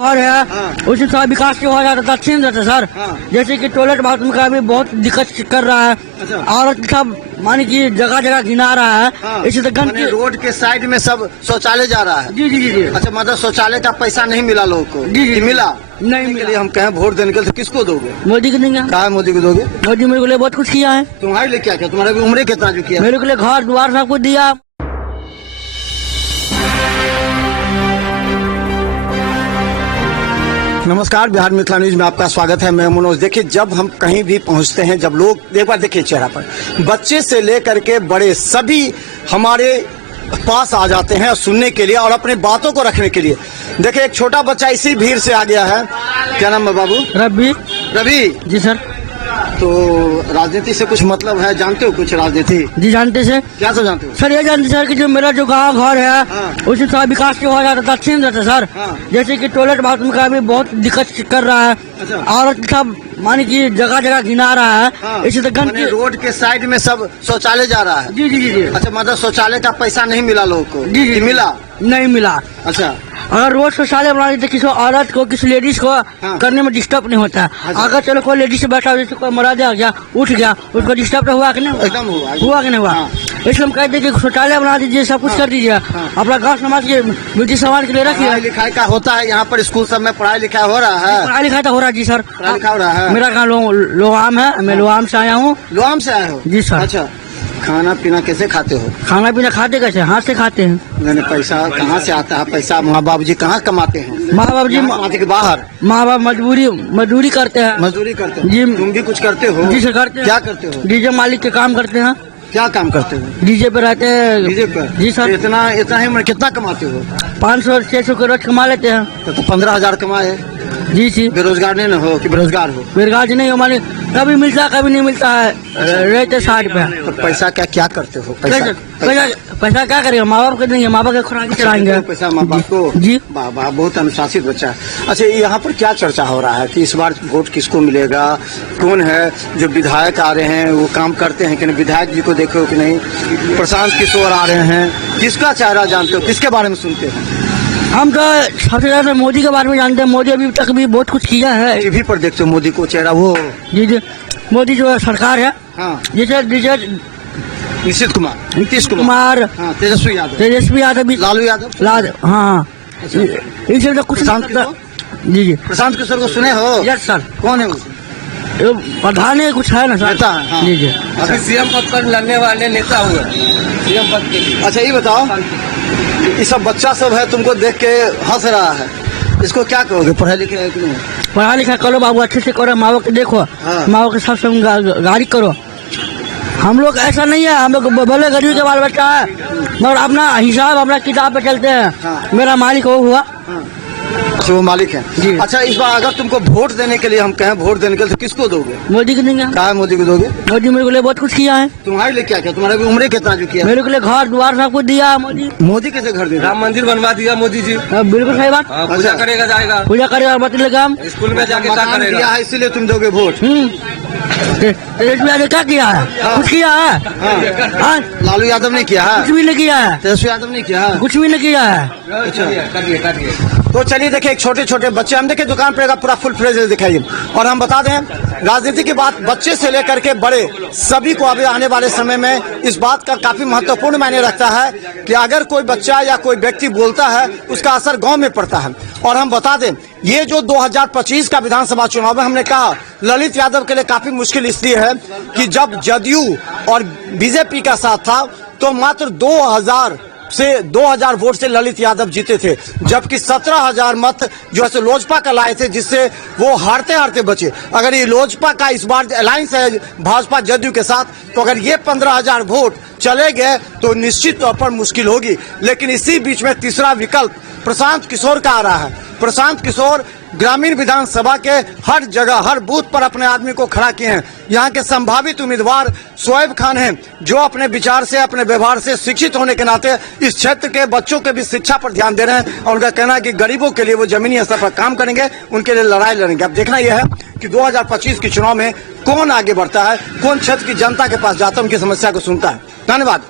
और है उसमें थोड़ा विकास की हो जाता दक्षिण रहता सर। जैसे कि टॉयलेट बाथरूम का भी बहुत दिक्कत कर रहा है और सब मानी कि जगह जगह घिना रहा है। इसी तरह गंदगी रोड के साइड में सब शौचालय जा रहा है। जी जी जी जी। अच्छा, मतलब शौचालय का पैसा नहीं मिला लोगों को? जी जी मिला नहीं के लिए हम कहें वोट देने के लिए तो किसको दोगे? मोदी को देंगे। कहा मोदी को दोगे? मोदी मेरे को लिए बहुत कुछ किया है। तुम्हारे लिए क्या किया? तुम्हारे भी उम्र कितना जो किया? मेरे को लिए घर द्वार सब कुछ दिया। नमस्कार, बिहार मिथिला न्यूज में आपका स्वागत है। मैं मनोज। देखिए, जब हम कहीं भी पहुंचते हैं, जब लोग एक बार देखिए चेहरा पर, बच्चे से लेकर के बड़े सभी हमारे पास आ जाते हैं सुनने के लिए और अपने बातों को रखने के लिए। देखिए, एक छोटा बच्चा इसी भीड़ से आ गया है। क्या नाम है बाबू? रवि। रवि जी सर। तो राजनीति से कुछ मतलब है? जानते हो कुछ राजनीति? जी जानते सर। क्या सब जानते हो? सर ये जानते सर कि जो मेरा जो गांव घर है उसमें थोड़ा विकास की हो जाता दक्षिण रहता सर। जैसे कि टॉयलेट बाथरूम का भी बहुत दिक्कत कर रहा है और सब मानी कि जगह जगह घिना रहा है। इसी तरह गंदगी रोड के साइड में सब शौचालय जा रहा है। जी जी जी जी। अच्छा, मतलब शौचालय का पैसा नहीं मिला लोगों को? जी जी मिला नहीं मिला। अच्छा, अगर रोज शौचालय बना देते किसी औरत को किसी लेडीज को करने में डिस्टर्ब नहीं होता। अगर चलो कोई लेडीज से बैठा जैसे कोई मरा गया उठ गया उसको डिस्टर्ब तो हुआ कि नहीं? एकदम हुआ कि नहीं हुआ? इसलिए हम कहते हैं कि शौचालय बना दीजिए, सब कुछ कर दीजिए। अपना गाँव समाज के बेटी समाज के लिए रखिए। पढ़ाई लिखाई का होता है यहाँ पर? स्कूल सब में पढ़ाई लिखाई हो रहा है? पढ़ाई लिखाई तो हो रहा है जी सर। पढ़ाई लिखाई हो रहा है। मेरा गाँव लोआम है, मैं लोआम से आया हूँ। लोआम से आए हो? जी सर। अच्छा, खाना पीना कैसे खाते हो? खाना पीना खाते कैसे? हाथ से खाते हैं। मैंने पैसा कहाँ से आता है? पैसा माँ बाप जी कहाँ कमाते हैं? माँ बाप जी माँ के बाहर माँ बाप मजदूरी करते हैं। मजदूरी करते हो? जी। तुम भी कुछ करते हो? जी सर करते हैं। क्या करते हो? डीजे मालिक के काम करते हैं। क्या काम करते हो? डीजे पे रहते हैं। डीजे पर? जी सर। इतना ही उम्र कितना कमाते हो? 500-600 के रोज कमा लेते हैं। तो 15,000 कमाए? जी जी। बेरोजगार नहीं न हो कि बेरोजगार हो? बेरोजगार नहीं हो मालिक, कभी मिलता है कभी नहीं मिलता है, रहते साइड पे। तो पैसा क्या करते हो? पैसा क्या करेगा? माँ बाप को देंगे, माँ बाप के खुराक चलाएंगे पैसा माँ बाप को। जी। बाबा बहुत अनुशासित बच्चा है। अच्छा, यहाँ पर क्या चर्चा हो रहा है कि इस बार वोट किसको मिलेगा? कौन है जो विधायक आ रहे हैं वो काम करते हैं कि नहीं? विधायक जी को देखो कि नहीं? प्रशांत किशोर आ रहे हैं। किसका चेहरा जानते हो? किसके बारे में सुनते हैं? हम तो सबसे ज्यादा मोदी के बारे में जानते हैं। मोदी अभी तक भी बहुत कुछ किया है। टीवी पर देखते हो मोदी को चेहरा? वो जी जी, मोदी जो सरकार है। हाँ। जैसे नीतीश कुमार, हाँ, तेजस्वी यादव भी, लालू यादव, हाँ, इनसे तो कुछ जी जी। प्रशांत किशोर को सुने हो? Yes sir. कौन है वो? प्रधान कुछ है ना सर? नेता है। हाँ। जी जी। अभी सीएम पद पर लड़ने वाले नेता हुए सीएम पद के लिए। अच्छा, ये बताओ, ये सब बच्चा सब है तुमको देख के हंस रहा है, इसको क्या कहोगे? पढ़ाई लिखे है कि नहीं? पढ़ा लिखा करो बाबू, अच्छे से करो। माँ बाप को देखो। माँ बाप के साथ गाड़ी करो। हम लोग ऐसा नहीं है, हम लोग भले गरीब के बाल बच्चा है मगर अपना हिसाब अपना किताब पे चलते हैं। मेरा मालिक वो हुआ। अच्छा, वो मालिक है जी। अच्छा, इस बार अगर तुमको वोट देने के लिए हम कहें वोट देने के लिए तो किसको दोगे? मोदी को देंगे। कहा मोदी को दोगे? मोदी मेरे को लिए बहुत कुछ किया है। तुम्हारे लिए क्या किया? तुम्हारे भी उम्र कितना जो किया? मेरे को लिए घर द्वार सब कुछ दिया मोदी। मोदी कैसे घर दिया? राम मंदिर बनवा दिया मोदी जी। बिल्कुल सही बात। पूजा करेगा, जाएगा पूजा करेगा, बतलेगा हम स्कूल में जाके क्या करेगा? इसीलिए तुम दोगे वोट? तेजस्वी क्या किया है? कुछ किया है? लालू यादव ने किया है? कुछ भी नहीं किया है। तेजस्वी यादव ने किया है? कुछ भी नहीं किया है। तो चलिए देखिए, एक छोटे छोटे बच्चे हम देखिए दुकान पे पूरा फुल फ्लेज दिखाइए। और हम बता दें, राजनीति की बात बच्चे से लेकर के बड़े सभी को अभी आने वाले समय में इस बात का काफी महत्वपूर्ण मायने रखता है कि अगर कोई बच्चा या कोई व्यक्ति बोलता है उसका असर गांव में पड़ता है। और हम बता दें, ये जो 2025 का विधानसभा चुनाव है, हमने कहा ललित यादव के लिए काफी मुश्किल इसलिए है कि जब जदयू और बीजेपी का साथ था तो मात्र 2000 वोट से ललित यादव जीते थे, जबकि 17,000 मत जो है लोजपा का लाए थे, जिससे वो हारते हारते बचे। अगर ये लोजपा का इस बार अलायंस है भाजपा जदयू के साथ, तो अगर ये 15,000 वोट चले गए तो निश्चित तौर पर मुश्किल होगी। लेकिन इसी बीच में तीसरा विकल्प प्रशांत किशोर का आ रहा है। प्रशांत किशोर ग्रामीण विधानसभा के हर जगह हर बूथ पर अपने आदमी को खड़ा किए हैं। यहाँ के संभावित उम्मीदवार शोएब खान हैं, जो अपने विचार से अपने व्यवहार से शिक्षित होने के नाते इस क्षेत्र के बच्चों के भी शिक्षा पर ध्यान दे रहे हैं। और उनका कहना है कि गरीबों के लिए वो जमीनी स्तर पर काम करेंगे, उनके लिए लड़ाई लड़ेंगे। अब देखना यह है कि 2025 के चुनाव में कौन आगे बढ़ता है, कौन क्षेत्र की जनता के पास जाता है, उनकी समस्या को सुनता है। धन्यवाद।